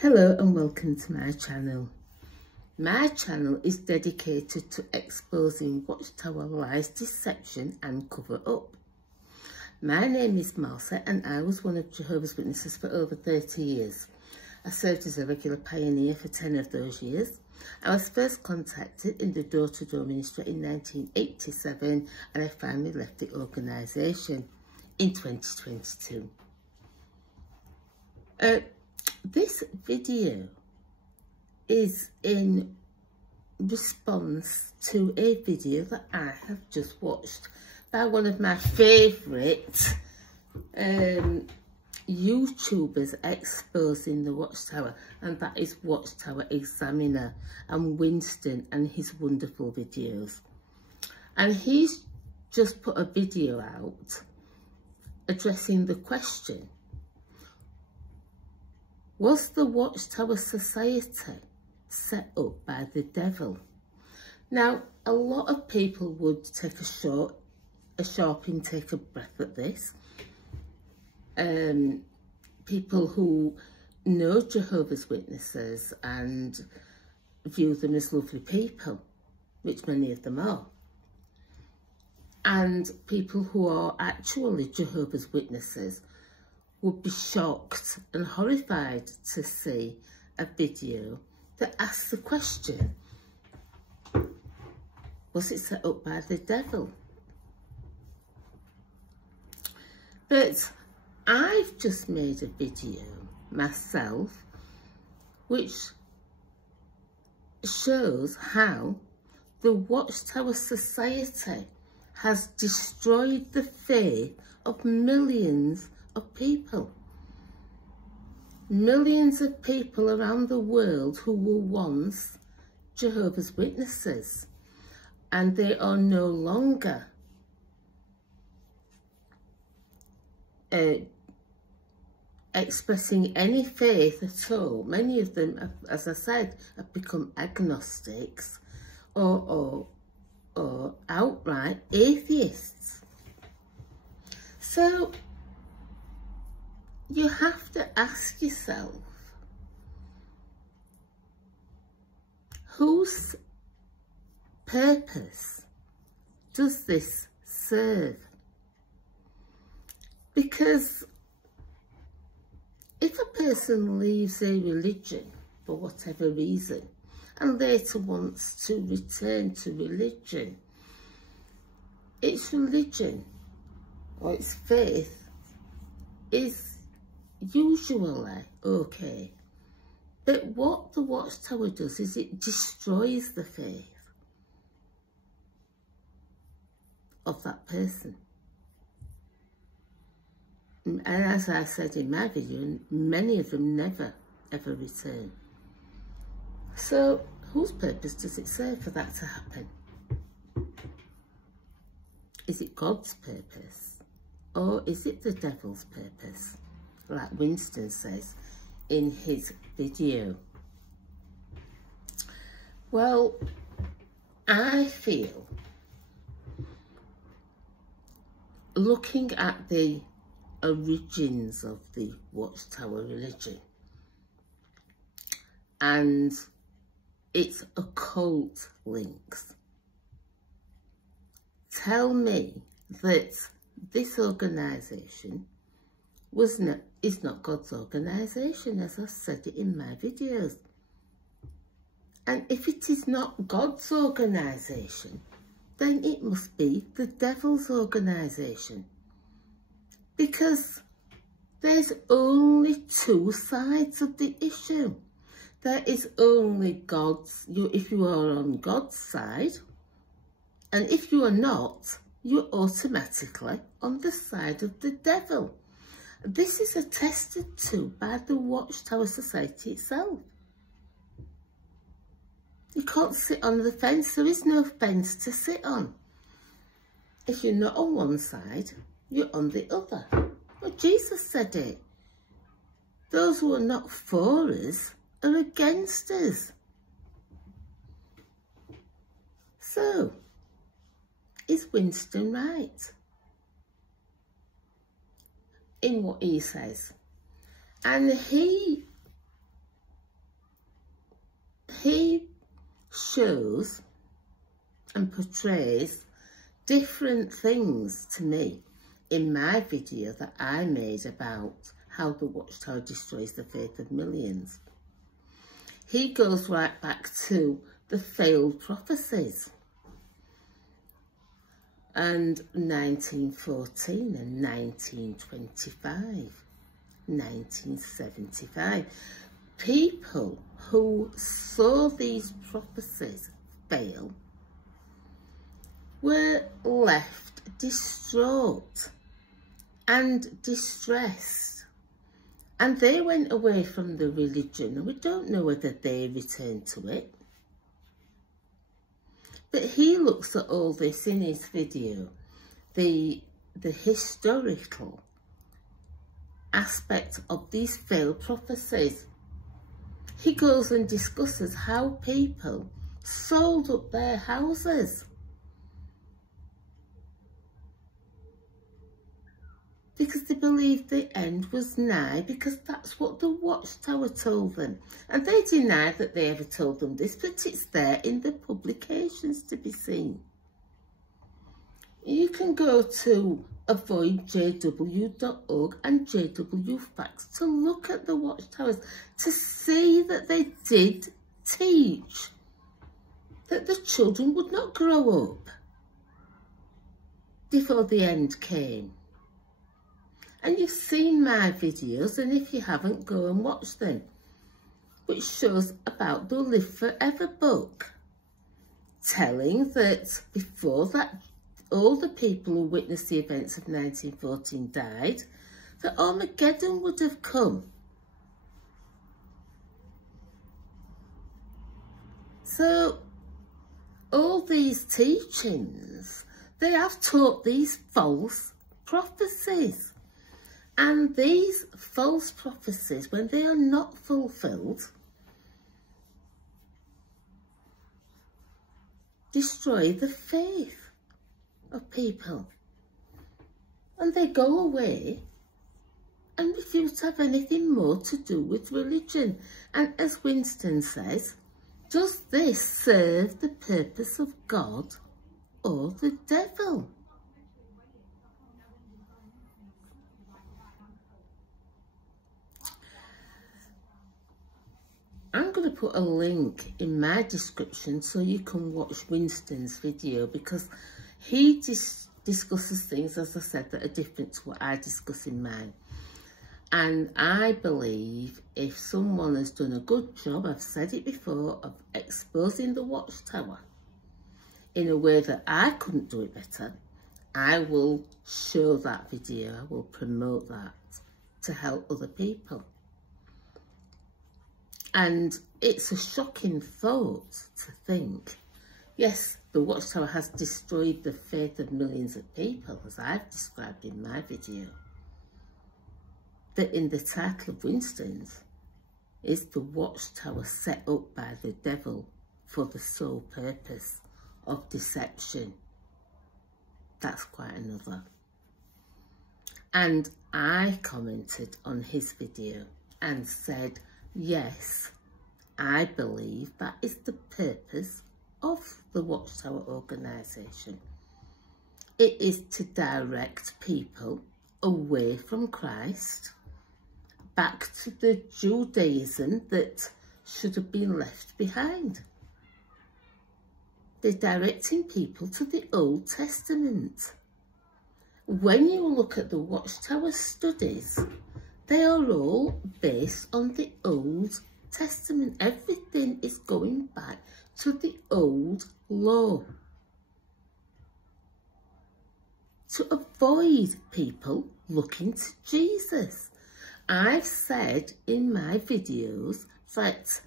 Hello and welcome to my channel. My channel is dedicated to exposing Watchtower lies, deception and cover up. My name is Martha and I was one of Jehovah's Witnesses for over 30 years. I served as a regular pioneer for 10 of those years. I was first contacted in the door-to-door ministry in 1987 and I finally left the organisation in 2022. This video is in response to a video that I have just watched by one of my favourite YouTubers exposing the Watchtower, and that is Watchtower Examiner and Winston and his wonderful videos. And he's just put a video out addressing the question: was the Watchtower Society set up by the devil? Now, a lot of people would take a sharp intake of breath at this. People who know Jehovah's Witnesses and view them as lovely people, which many of them are. And people who are actually Jehovah's Witnesses would be shocked and horrified to see a video that asks the question, was it set up by the devil? But I've just made a video myself which shows how the Watchtower Society has destroyed the faith of millions of people. Millions of people around the world who were once Jehovah's Witnesses, and they are no longer expressing any faith at all. Many of them, as I said, have become agnostics or outright atheists. So you have to ask yourself, whose purpose does this serve? Because if a person leaves a religion for whatever reason and later wants to return to religion, its religion or its faith is usually okay. But what the Watchtower does is it destroys the faith of that person. And as I said in my video, many of them never ever return. So whose purpose does it serve for that to happen? Is it God's purpose or is it the devil's purpose, like Winston says in his video? Well, I feel, looking at the origins of the Watchtower religion and its occult links, tell me that this organisation is not God's organisation, as I said it in my videos. And if it is not God's organisation, then it must be the devil's organisation. Because there's only two sides of the issue. There is only God's, if you are on God's side, and if you are not, you're automatically on the side of the devil. This is attested to by the Watchtower Society itself. You can't sit on the fence. There is no fence to sit on. If you're not on one side, you're on the other. Well, Jesus said it. Those who are not for us are against us. So, is Winston right in what he says? And he shows and portrays different things to me in my video that I made about how the Watchtower destroys the faith of millions. He goes right back to the failed prophecies and 1914 and 1925, 1975. People who saw these prophecies fail were left distraught and distressed, and they went away from the religion, and we don't know whether they returned to it. But he looks at all this in his video, the historical aspect of these failed prophecies. He goes and discusses how people sold up their houses because they believed the end was nigh, because that's what the Watchtower told them. And they deny that they ever told them this, but it's there in the publications to be seen. You can go to avoidjw.org and JW Facts to look at the Watchtowers, to see that they did teach that the children would not grow up before the end came. And you've seen my videos, and if you haven't, go and watch them, which shows about the Live Forever book, telling that before that all the people who witnessed the events of 1914 died, that Armageddon would have come. So all these teachings, they have taught these false prophecies. And these false prophecies, when they are not fulfilled, destroy the faith of people. And they go away and refuse to have anything more to do with religion. And as Winston says, does this serve the purpose of God or the devil? I'm going to put a link in my description so you can watch Winston's video, because he discusses things, as I said, that are different to what I discuss in mine. And I believe if someone has done a good job, I've said it before, of exposing the Watchtower in a way that I couldn't do it better, I will show that video, I will promote that to help other people. And it's a shocking thought to think, yes, the Watchtower has destroyed the faith of millions of people, as I've described in my video. But in the title of Winston's is the Watchtower set up by the devil for the sole purpose of deception. That's quite another. And I commented on his video and said, yes, I believe that is the purpose of the Watchtower organisation. It is to direct people away from Christ, back to the Judaism that should have been left behind. They're directing people to the Old Testament. When you look at the Watchtower studies, they are all based on the Old Testament. Everything is going back to the old law, to avoid people looking to Jesus. I've said in my videos that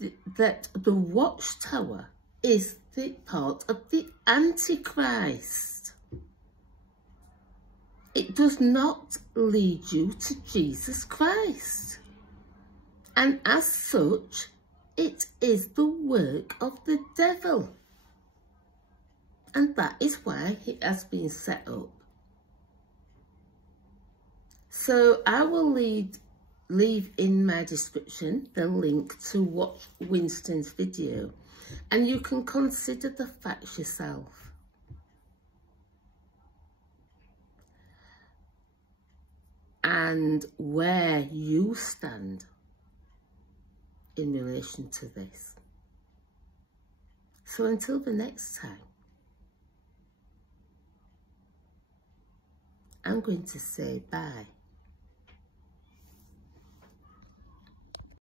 the Watchtower is the part of the Antichrist. It does not lead you to Jesus Christ. And as such, it is the work of the devil. And that is why it has been set up. So I will leave in my description the link to watch Winston's video, And you can consider the facts yourself. And where you stand in relation to this. So until the next time, I'm going to say bye.